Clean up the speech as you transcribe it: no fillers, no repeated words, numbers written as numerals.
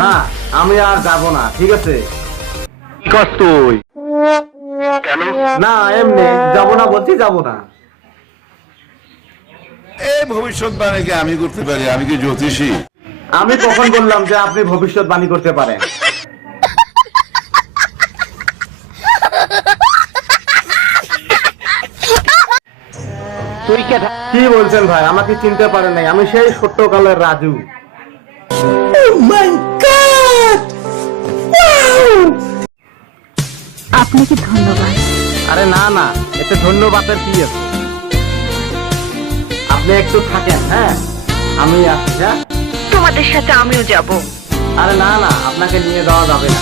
না আমি আর যাব না, ঠিক আছে? কি কর তুই? কেন? না এমনি যাব না বলছি, যাব না। এই ভবিষ্যৎবাণী কি আমি করতে পারি? আমি কি জ্যোতিষী? আমি কখন বললাম যে আপনি ভবিষ্যৎবাণী করতে পারেন? তুই কে? কি বলছেন ভাই? আমাকে চিনতে পারেন নাই? আমি সেই ছোট্টকালের রাজু। আপনাকে ধন্যবাদ। আরে না না, এতে ধন্যবাদের কি আছে? আপনি একটু থাকেন, হ্যাঁ আমি আসছি। হ্যাঁ তোমাদের সাথে আমিও যাব। আরে না না, আপনাকে নিয়ে যাওয়া যাবে না।